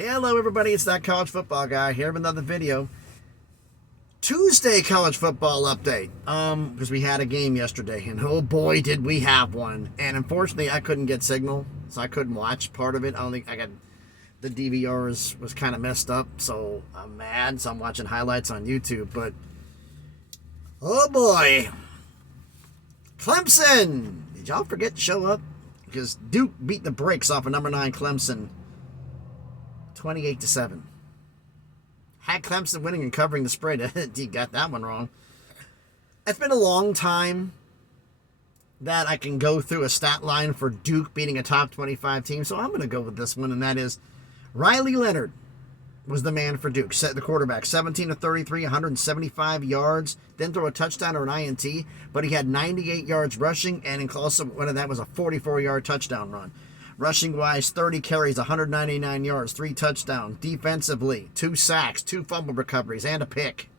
Hello everybody, it's that college football guy here with another video. Tuesday college football update. Because we had a game yesterday, and oh boy did we have one. And unfortunately I couldn't get signal, so I couldn't watch part of it. I don't think I got the DVR was kind of messed up, so I'm mad, so I'm watching highlights on YouTube. But oh boy, Clemson! Did y'all forget to show up? Because Duke beat the brakes off of number 9 Clemson 28-7. Had Clemson winning and covering the spread. You got that one wrong. It's been a long time that I can go through a stat line for Duke beating a top 25 team, so I'm going to go with this one, and that is Riley Leonard was the man for Duke. Set the quarterback, 17 of 33, 175 yards. Didn't throw a touchdown or an INT, but he had 98 yards rushing, and also one of that was a 44-yard touchdown run. Rushing-wise, 30 carries, 199 yards, 3 touchdowns. Defensively, 2 sacks, 2 fumble recoveries, and a pick.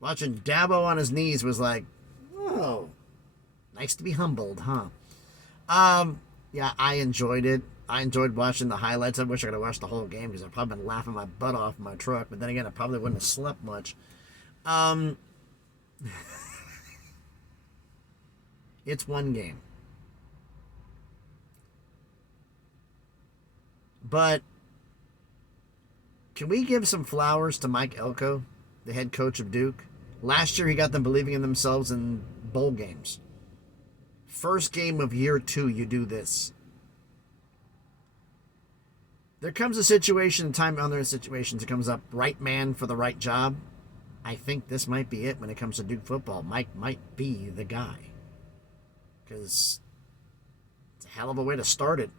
Watching Dabo on his knees was like, whoa, nice to be humbled, huh? Yeah, I enjoyed it. I enjoyed watching the highlights. I wish I could have watched the whole game because I've probably been laughing my butt off in my truck. But then again, I probably wouldn't have slept much. It's one game. But can we give some flowers to Mike Elko, the head coach of Duke? Last year, he got them believing in themselves in bowl games. First game of year 2, you do this. There comes a situation, time other situations, it comes up, right man for the right job. I think this might be it when it comes to Duke football. Mike might be the guy. Because it's a hell of a way to start it.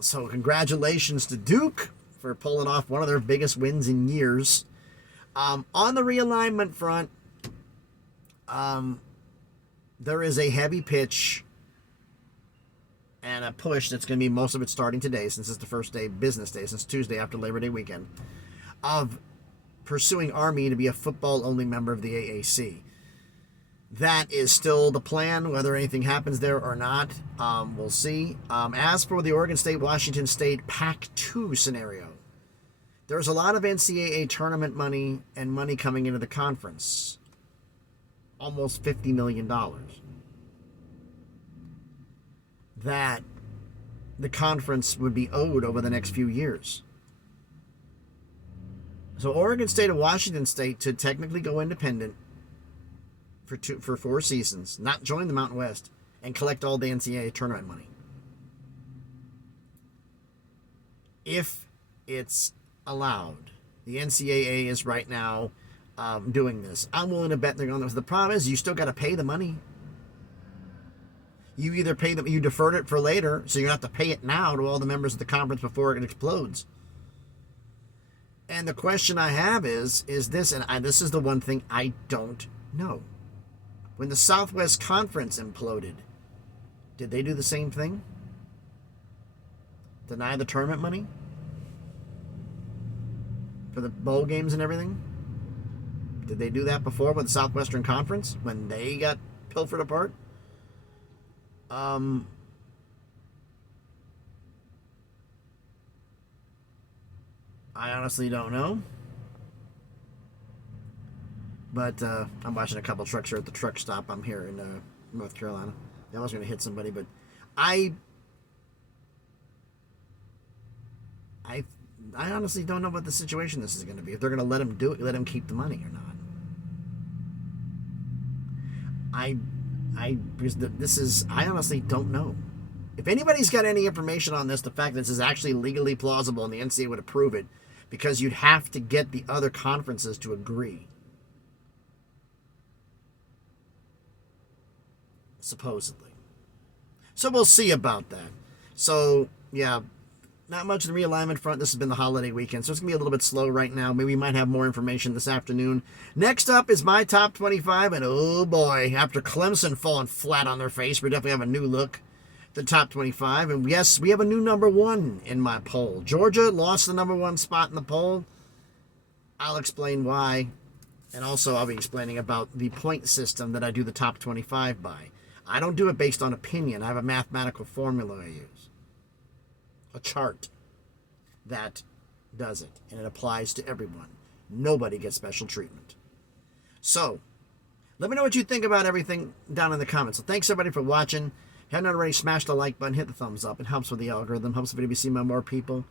So congratulations to Duke for pulling off one of their biggest wins in years. On the realignment front, there is a heavy pitch and a push that's going to be most of it starting today, since it's the first day, business day, since Tuesday after Labor Day weekend, of pursuing Army to be a football-only member of the AAC. That is still the plan. Whether anything happens there or not, we'll see. As for the Oregon State-Washington State Pac-2 scenario, there's a lot of NCAA tournament money and money coming into the conference. Almost $50 million. That the conference would be owed over the next few years. So Oregon State and Washington State to technically go independent for 4 seasons, not join the Mountain West, and collect all the NCAA tournament money. If it's allowed. The NCAA is right now doing this. I'm willing to bet they're going to. The problem is you still got to pay the money. You either pay them, you deferred it for later, so you have to pay it now to all the members of the conference before it explodes. And the question I have is this, and this is the one thing I don't know. When the Southwest Conference imploded, did they do the same thing? Deny the tournament money? For the bowl games and everything? Did they do that before with the Southwestern Conference when they got pilfered apart? I honestly don't know. But I'm watching a couple trucks here at the truck stop. I'm here in North Carolina. I was going to hit somebody, but I honestly don't know what the situation this is going to be. If they're going to let him do it, let him keep the money or not. I honestly don't know. If anybody's got any information on this, the fact that this is actually legally plausible and the NCAA would approve it, because you'd have to get the other conferences to agree. Supposedly. So we'll see about that. So, yeah, not much in the realignment front. This has been the holiday weekend, so it's going to be a little bit slow right now. Maybe we might have more information this afternoon. Next up is my top 25, and oh boy, after Clemson falling flat on their face, we definitely have a new look at the top 25. And yes, we have a new number 1 in my poll. Georgia lost the number 1 spot in the poll. I'll explain why. And also I'll be explaining about the point system that I do the top 25 by. I don't do it based on opinion. I have a mathematical formula I use. a chart that does it, and it applies to everyone. Nobody gets special treatment. So, let me know what you think about everything down in the comments. So thanks everybody for watching. If you haven't already, smash the like button, hit the thumbs up. It helps with the algorithm, helps the video be seen by more people.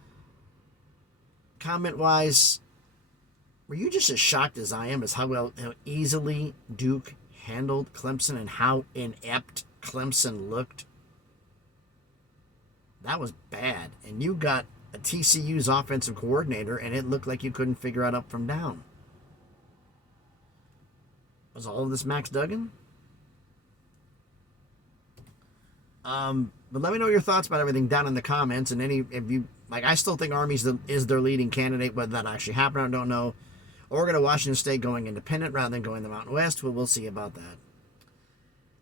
Comment-wise, were you just as shocked as I am as how easily Duke handled Clemson and how inept Clemson looked? That was bad. And you got a TCU's offensive coordinator, and it looked like you couldn't figure out up from down. Was all of this Max Duggan? But let me know your thoughts about everything down in the comments. And if you like, I still think Army is their leading candidate. Whether that actually happened, I don't know. Oregon or Washington State going independent rather than going the Mountain West. Well, we'll see about that.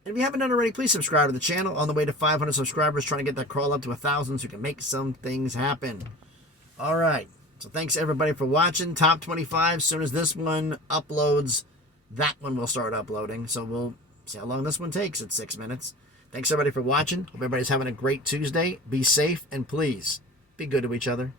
And if you haven't done already, please subscribe to the channel. On the way to 500 subscribers, trying to get that crawl up to 1,000 so we can make some things happen. All right. So thanks everybody for watching. Top 25. As soon as this one uploads, that one will start uploading. So we'll see how long this one takes. It's 6 minutes. Thanks everybody for watching. Hope everybody's having a great Tuesday. Be safe and please be good to each other.